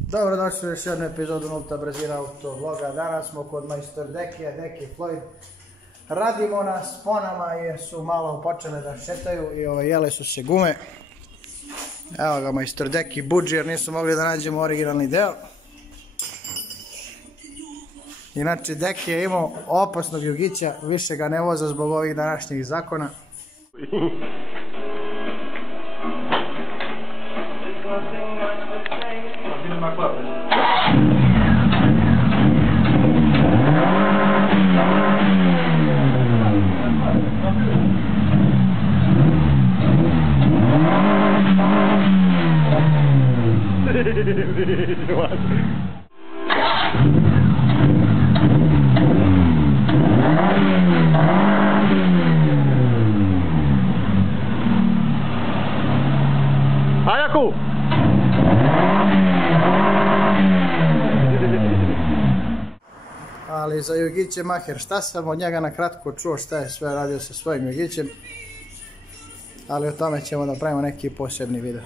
Dobrodošli u još jednu epizodu Nulta brzina autovloga. Danas smo kod majstor Dekija, Deki Floyd. Radimo na sponama jer su malo počele da šetaju i jele su se gume. Evo ga majstor Deki budži jer nisu mogli da nađemo originalni deo. Inače Deki je imao opasnog jugića, više ga ne voza zbog ovih današnjih zakona. Ajaku! Ali za jugiće maher, šta sam od njega na kratko čuo šta je sve radio sa svojim jugićem. Ali o tome ćemo da pravimo neki posebni video.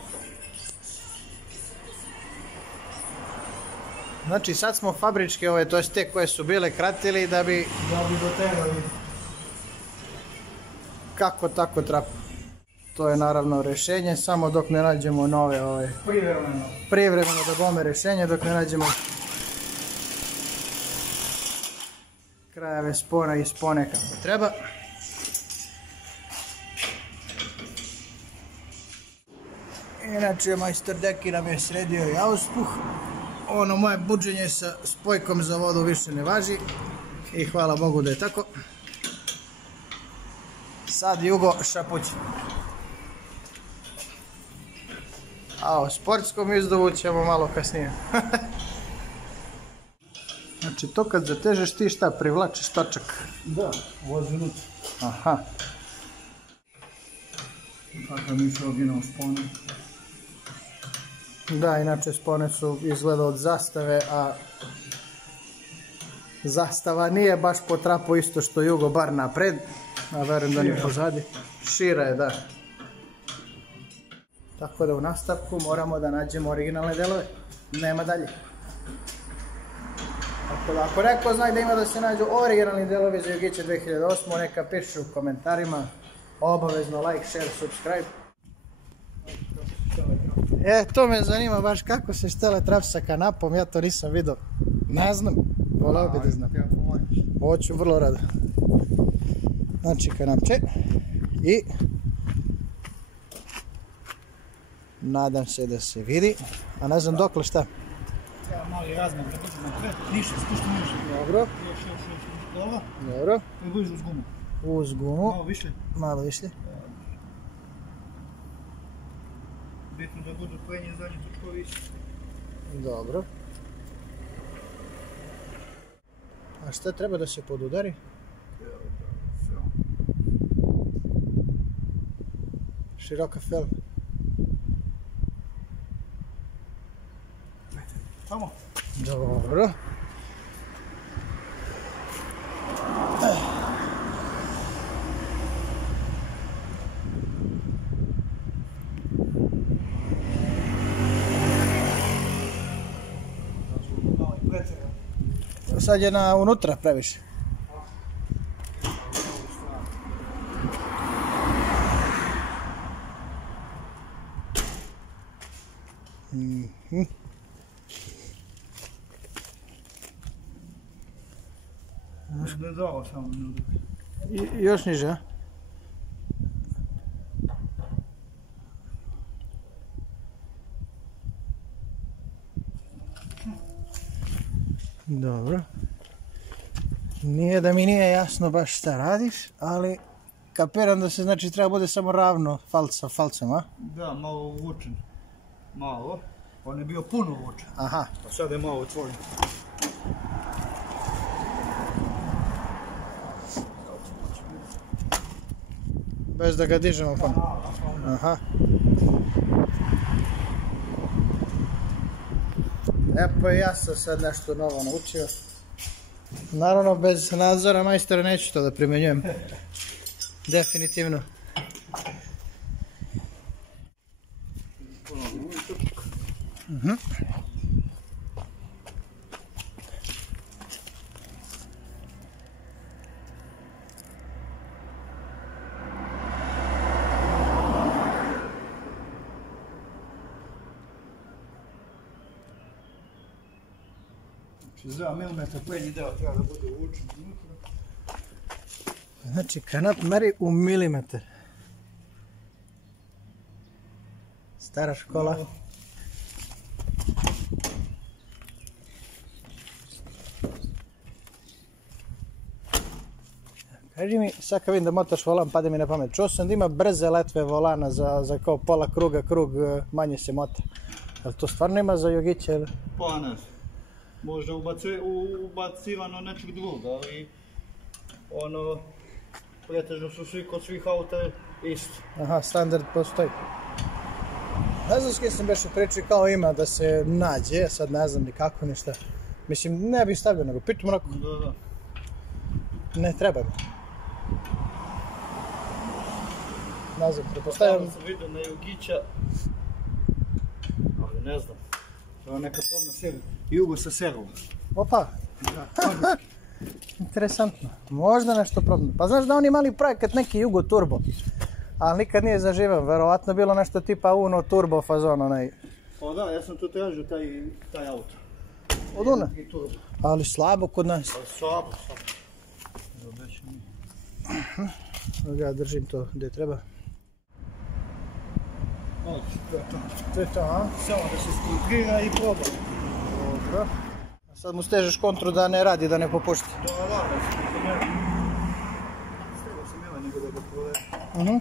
Znači sad smo fabričke to je te koje su bile kratili da bi doterali kako tako trapu. To je naravno rješenje, samo dok ne nađemo nove privremeno da bome rješenje, dok ne nađemo krajeve spona i spone kako treba. Inače majstor Deki nam je sredio i auspuh. Ono moje buđenje sa spojkom za vodu više ne važi i hvala Bogu da je tako. Sad Jugo šapuće. A o sportskom izdovu ćemo malo kasnije. Znači to kad zatežeš ti šta, privlačiš točak? Da, vozi unutra. Aha. Kakav mi se original spone. Da, inače spone su izgleda od zastave, a zastava nije baš po trapu isto što Jugo, bar napred, a verujem da nije pozadi. Šira je, da. Tako da u nastavku moramo da nađemo originalne delove, nema dalje. Tako da ako neko zna da ima da se nađu originalni delovi za jugiće 2008, neka pišu u komentarima, obavezno like, share, subscribe. To me zanima baš kako se štele traf sa kanapom, ja to nisam vidio. Ne znam, voleo bi da znam. Hoću vrlo rado. Znači kanapče i nadam se da se vidi, a ne znam dokle šta. Treba mali razmak da bude na kraj, ništa, spuštam ništa. Dobro. Još, dova. Dobro. I budiš uz gumu. Uz gumu. Malo više. Malo više. Bitno da budu krenje zadnje točkovi više. Dobro. A šta treba da se podudari? Široka felma. Tamo. Dobro. Sad je na unutra previše. Ne dao samo. Još niže, a? Dobro. Nije da mi nije jasno baš šta radiš, ali kapiram da se znači treba bude samo ravno falca falcom, a? Da, malo uvučen. Malo. On je bio puno uvučen. Aha. A sad je malo otvoren. Bez da ga dižemo pa. Aha. Pa ja sam sad nešto novo naučio. Naravno, bez nadzora majstora neću to da primjenjujem. Definitivno. Za milimetar prednji deo treba da bude uvučen unutra. Znači, kanap meri u milimetar. Stara škola. Kaži mi, sad kad vidim da motaš volan, pade mi na pamet. Čuo sam da ima brze letve volana za kao pola kruga, krug manje se mota. Ali to stvarno ima za jogiće ili? Pa ne znam. Možda ubacivano nečeg drugog, ali ono, pretežno su svi kod svih auta isto. Aha, standard postoji. Ne znam s kim sam beše pričao kao ima da se nađe, sad ne znam ni kako ništa. Mislim, ne bih stavio, nego pitam onako. Da. Ne treba mi. Ne znam, prepostavljam. Tamo sam vidio na Jugića, ali ne znam. To je neka probna serija. Jugo sa servom. Opa! Interesantno. Možda nešto probno. Pa znaš da oni imali projekat neki Jugo Turbo, ali nikad nije zaživao. Verovatno bilo nešto tipa Uno Turbo fazon onaj. O da, ja sam tu tražio taj auto. Od Una? Ali slabo kod nas. Slabo. Ja držim to gdje treba. To je to, a? Samo da se skontrira i proba. Dobro. A sad mu stežeš kontru da ne radi, da ne popušti. Da, Stego sam jela nego da ga provede.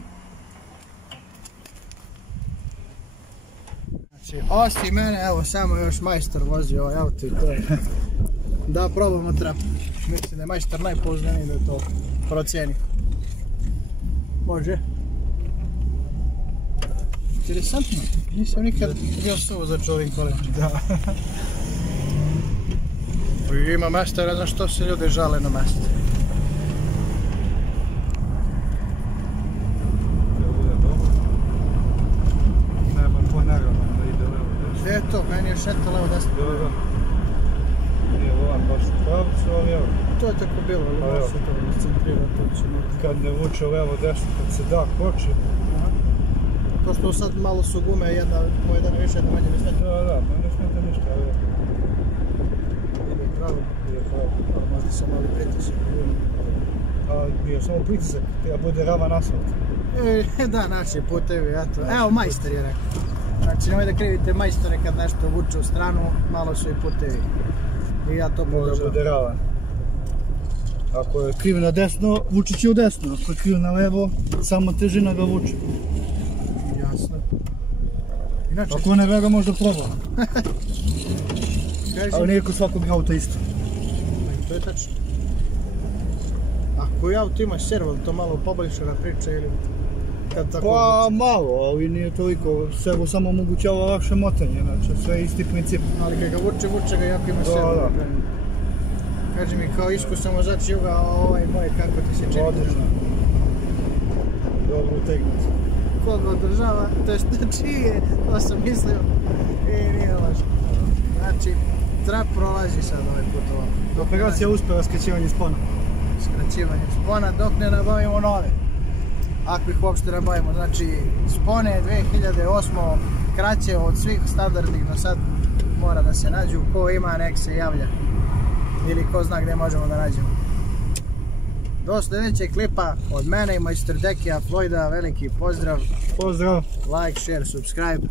Znači, osim mene, evo, samo još majstor vozi ovaj auto i to je. Da probamo trap. Mislim da je majstor najpouzdaniji da to procjeni. Može. Interesantno. Nisam nikad bio suvo za ovim kolima. Da. Ima mesta, ne znam što se ljudi žale na mesta. Nema ponagama da ide levo desno. Gdje je to? Meni je šeto levo desno. Da. Nije volan baš u pravcu, ali evo. To je tako bilo, ali malo se to iscentrira, to će moći. Kad ne vuče levo desno, kad se da koči. To što sad malo su gume, jedna više, jedna manje ne smeta. Da, pa ne smeta ništa, ali Ide pravo. Ali možda sam mali pritisak. ali bio samo pritisak, treba bude ravan asfalt. Da, naši putevi, eto. Evo, majstor je rekao. Znači, nemoj da krivite majstore kad nešto vuče u stranu, malo su i putevi. I ja to Mora podržavam. bude ravan. Ako je kriv na desno, vuče će u desno. Ako je kriv na levo, samo težina ga vuče. Jasno. Inače, Ako ne vera, možda proba. kaži, Ali nije kod svakog auta isto. to je tačno. Ako ja auto imaš servo, to malo poboljšana priča ili kad tako Pa vuče? malo, ali nije toliko. Servo samo omogućava lakše motanje, znači sve je isti princip. Ali kad ga vuče ga jako ima Da, servo. da. Kaži mi, kao iskusan vozač Juga, ovaj moj, kako ti se čini? Odlično. Dobro utegnut. Ko ga održava, to je čije, to sam mislio. Nije lažno. Znači, trap prolazi sad ovaj put ovako. Operacija uspjela skraćivanje spona. Skraćivanje spona dok ne nabavimo nove. Ako ih uopšte nabavimo. Znači, spone 2008. kraće od svih standardnih do sad mora da se nađu. Ko ima, nek se javlja. Ili ko zna gdje možemo da nađemo. Do sljedećeg klipa od mene i majstor Dekija Floyda, veliki pozdrav. Pozdrav! Like, share, subscribe.